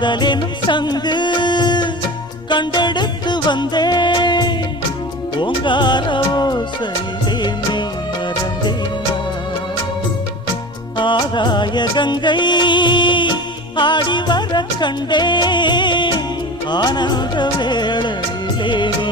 காதலெனும் சங்கு கண்டெடுத்து வந்தேன் ஓங்கார ஓசையிலே நீ மறந்தேனா ஆகாய கங்கை ஆடி வர கண்டேன் ஆனந்த வேளையிலே நீ